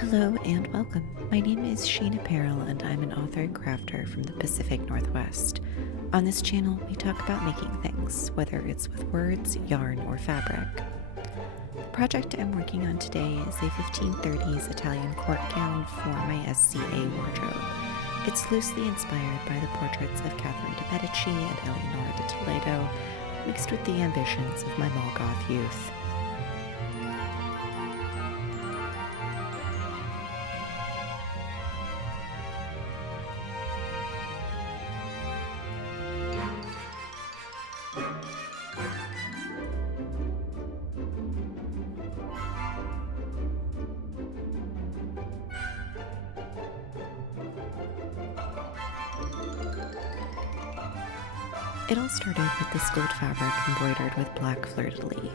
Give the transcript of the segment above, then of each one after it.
Hello and welcome. My name is Shane Apparel and I'm an author and crafter from the Pacific Northwest. On this channel, we talk about making things, whether it's with words, yarn, or fabric. The project I'm working on today is a 1530s Italian court gown for my SCA wardrobe. It's loosely inspired by the portraits of Catherine de Medici and Eleonora de Toledo, mixed with the ambitions of my Molgoth youth. It all started with this gold fabric embroidered with black fleur-de-lis.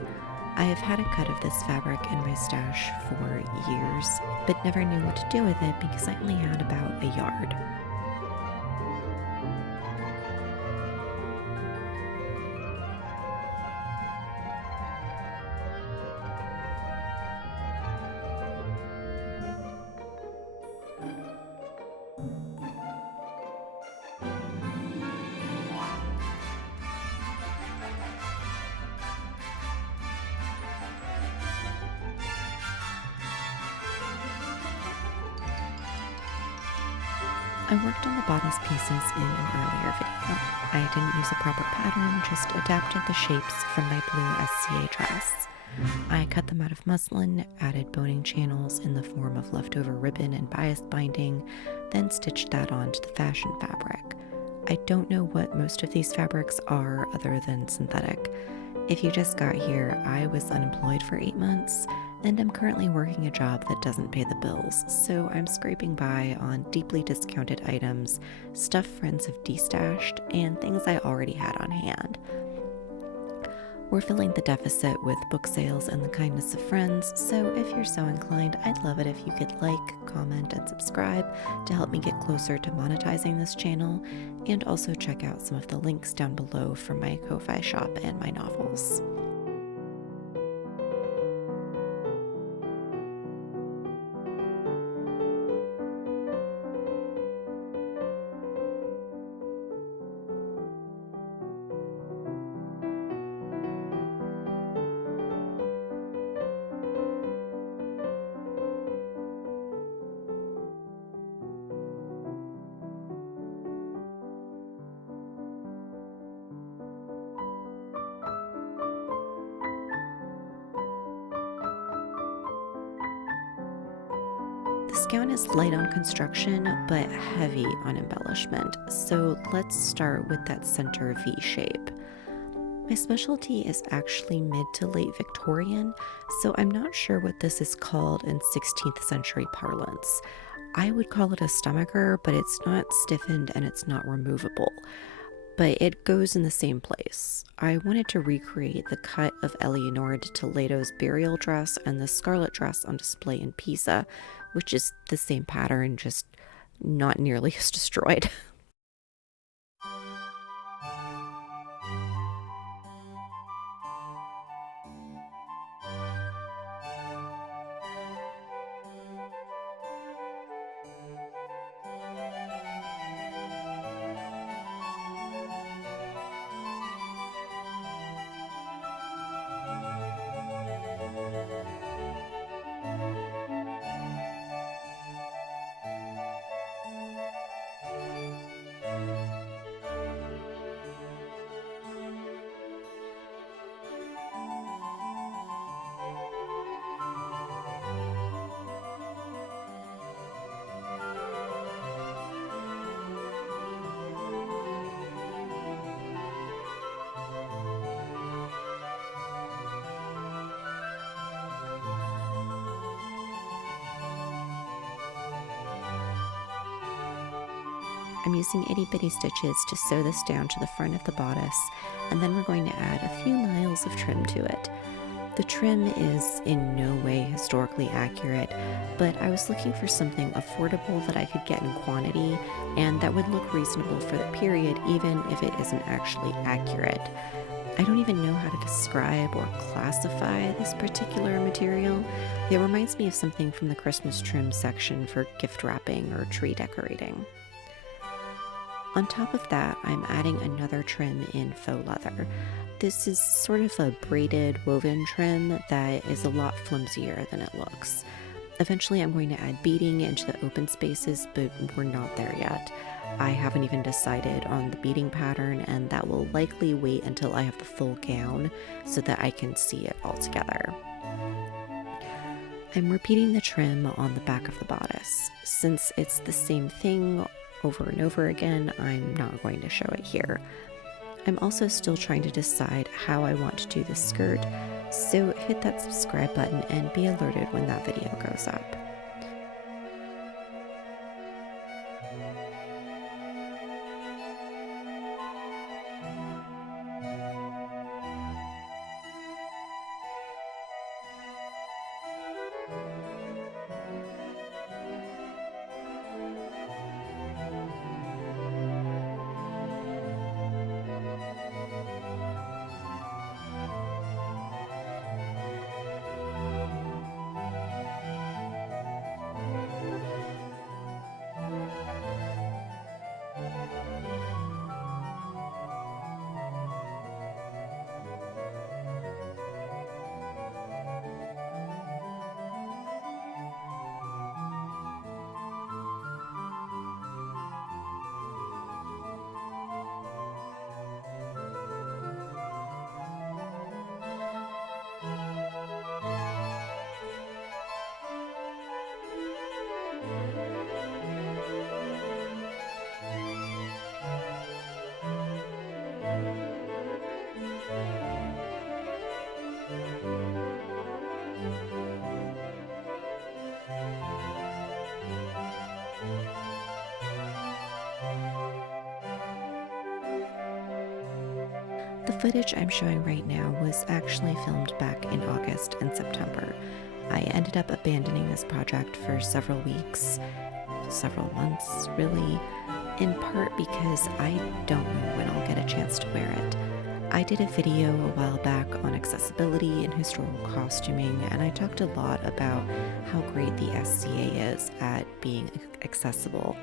I have had a cut of this fabric in my stash for years, but never knew what to do with it because I only had about a yard. I worked on the bodice pieces in an earlier video. I didn't use a proper pattern, just adapted the shapes from my blue SCA dress. I cut them out of muslin, added boning channels in the form of leftover ribbon and bias binding, then stitched that onto the fashion fabric. I don't know what most of these fabrics are other than synthetic. If you just got here, I was unemployed for 8 months, and I'm currently working a job that doesn't pay the bills, so I'm scraping by on deeply discounted items, stuff friends have destashed, and things I already had on hand. We're filling the deficit with book sales and the kindness of friends, so if you're so inclined, I'd love it if you could like, comment, and subscribe to help me get closer to monetizing this channel, and also check out some of the links down below for my Ko-Fi shop and my novels. This gown is light on construction, but heavy on embellishment, so let's start with that center V shape. My specialty is actually mid to late Victorian, so I'm not sure what this is called in 16th century parlance. I would call it a stomacher, but it's not stiffened and it's not removable. But it goes in the same place. I wanted to recreate the cut of Eleonora de Toledo's burial dress and the scarlet dress on display in Pisa, which is the same pattern, just not nearly as destroyed. I'm using itty bitty stitches to sew this down to the front of the bodice, and then we're going to add a few miles of trim to it. The trim is in no way historically accurate, but I was looking for something affordable that I could get in quantity and that would look reasonable for the period even if it isn't actually accurate. I don't even know how to describe or classify this particular material. It reminds me of something from the Christmas trim section for gift wrapping or tree decorating. On top of that, I'm adding another trim in faux leather. This is sort of a braided woven trim that is a lot flimsier than it looks. Eventually I'm going to add beading into the open spaces, but we're not there yet. I haven't even decided on the beading pattern, and that will likely wait until I have the full gown so that I can see it all together. I'm repeating the trim on the back of the bodice. Since it's the same thing over and over again, I'm not going to show it here. I'm also still trying to decide how I want to do the skirt, so hit that subscribe button and be alerted when that video goes up. The footage I'm showing right now was actually filmed back in August and September. I ended up abandoning this project for several weeks, several months really, in part because I don't know when I'll get a chance to wear it. I did a video a while back on accessibility and historical costuming, and I talked a lot about how great the SCA is at being accessible.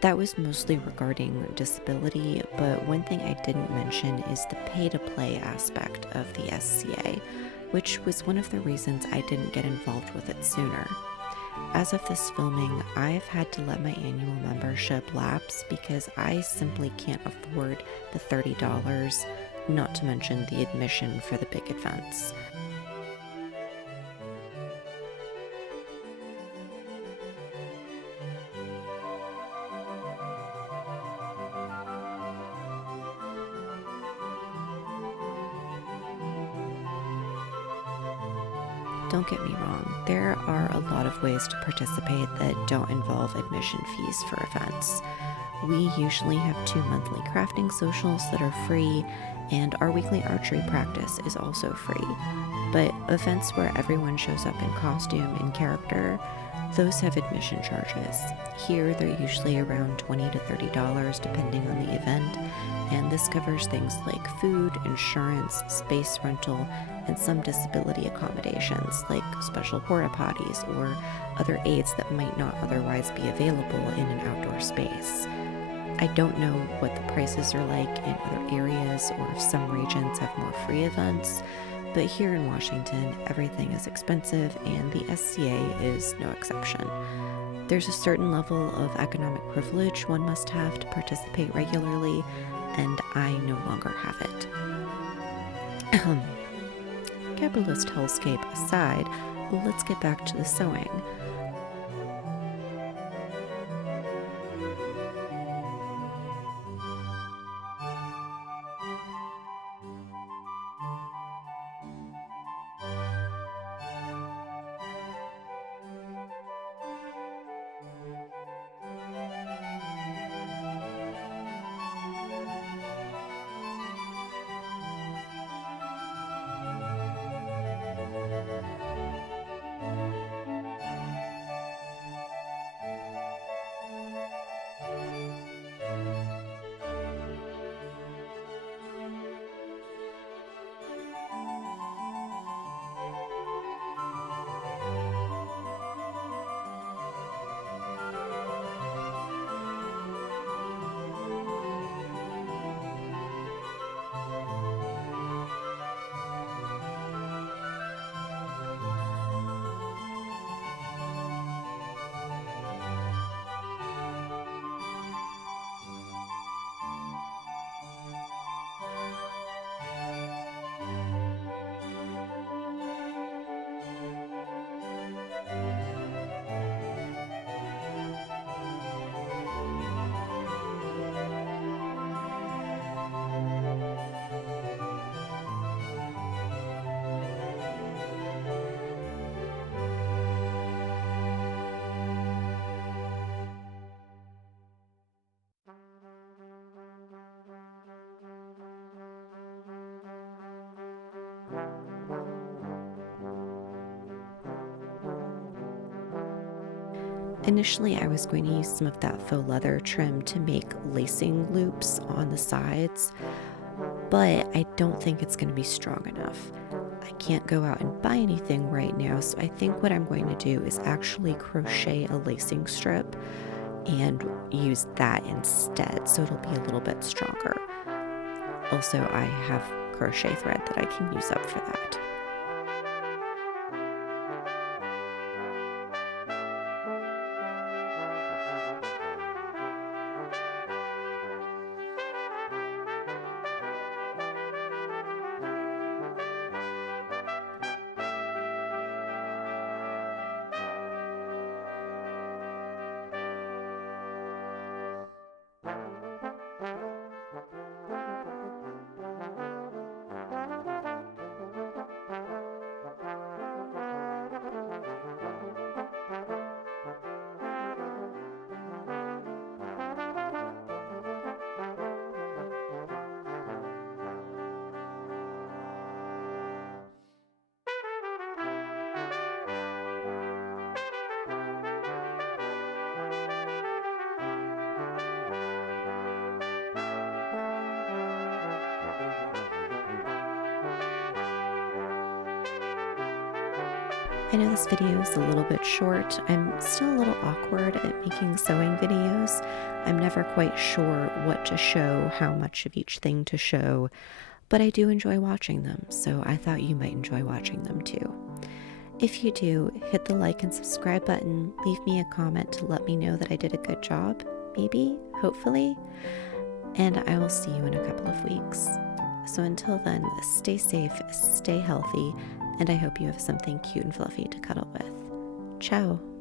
That was mostly regarding disability, but one thing I didn't mention is the pay-to-play aspect of the SCA, which was one of the reasons I didn't get involved with it sooner. As of this filming, I've had to let my annual membership lapse because I simply can't afford the $30, not to mention the admission for the big events. Don't get me wrong, there are a lot of ways to participate that don't involve admission fees for events. We usually have 2 monthly crafting socials that are free, and our weekly archery practice is also free. But events where everyone shows up in costume and character, those have admission charges. Here they're usually around $20 to $30 depending on the event, and this covers things like food, insurance, space rental, and some disability accommodations like special porta potties or other aids that might not otherwise be available in an outdoor space. I don't know what the prices are like in other areas or if some regions have more free events, but here in Washington, everything is expensive and the SCA is no exception. There's a certain level of economic privilege one must have to participate regularly, and I no longer have it. Capitalist hellscape aside, let's get back to the sewing. Initially, I was going to use some of that faux leather trim to make lacing loops on the sides, but I don't think it's going to be strong enough. I can't go out and buy anything right now, so I think what I'm going to do is actually crochet a lacing strip and use that instead, so it'll be a little bit stronger. Also, I have crochet thread that I can use up for that. I know this video is a little bit short. I'm still a little awkward at making sewing videos. I'm never quite sure what to show, how much of each thing to show, but I do enjoy watching them, so I thought you might enjoy watching them too. If you do, hit the like and subscribe button, leave me a comment to let me know that I did a good job, maybe, hopefully, and I will see you in a couple of weeks. So until then, stay safe, stay healthy, and I hope you have something cute and fluffy to cuddle with. Ciao!